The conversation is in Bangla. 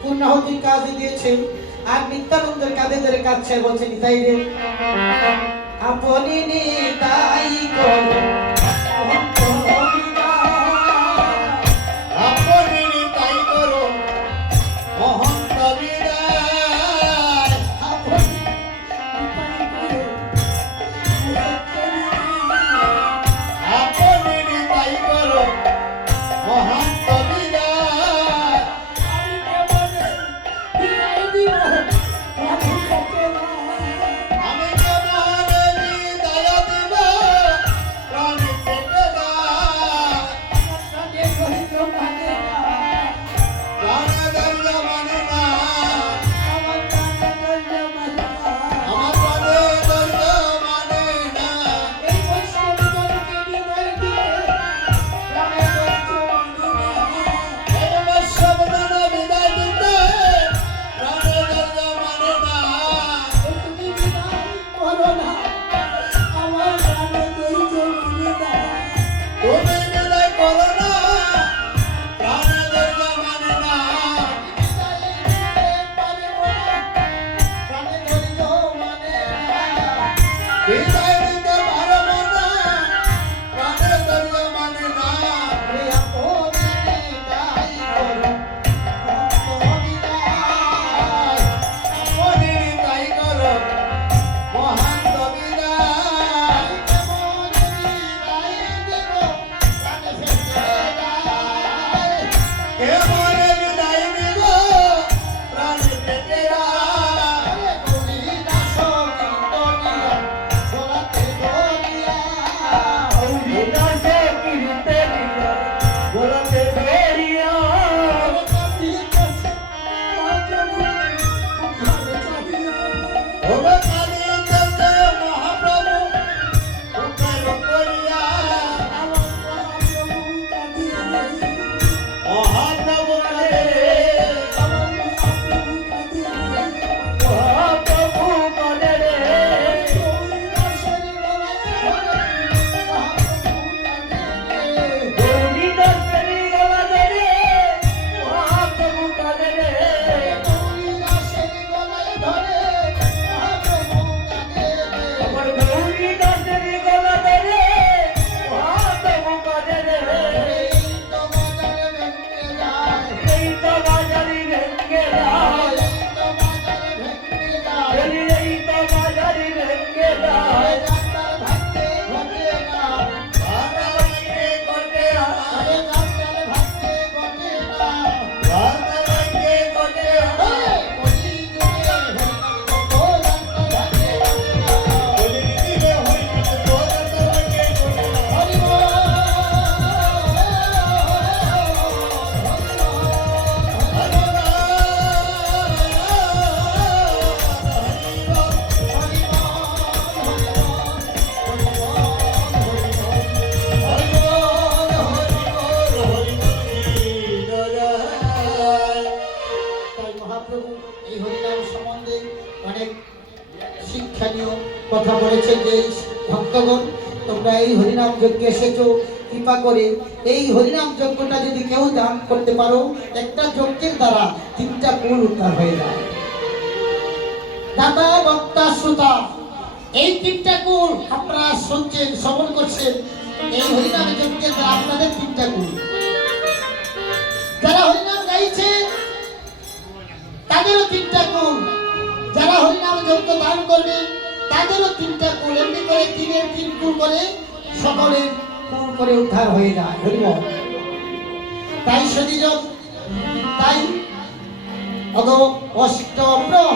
পূর্ণাহুতির কাজে দিয়েছেন আর নিত্যানন্দের কাঁধে ধরে কাঁদছে বলছে নিতাই রে আপনি নিতাই করো এই হরিনাম সম্বন্ধে অনেক শিক্ষণীয় কথা বলেছে যে ভক্তগণ তোমরা এই হরিনাম যজ্ঞে এসেছো, কৃপা করে এই হরিনাম যজ্ঞটা যদি কেউ দান করতে পারো, একটা যজ্ঞের দ্বারা 3টা কুল উদ্ধার হয়ে যায়। দাতা বক্তা শ্রোতা, এই 3টা কুল আপনারা শুনছেন, শ্রবণ করছেন, এই হরিনাম যজ্ঞের দ্বারা আপনাদের 3টা কুল। যারা হরিনাম গাইছে তাদেরও 3টা কুল, যারা হরিনাম যজ্ঞ দান করবে তাদেরও 3টা কুল। এমনি করে 3-এর 3 কুল করে সকলের কুল করে উদ্ধার হয়ে যায়। হরিবল। তাই সদিজন, তাই অষ্টপ্রহর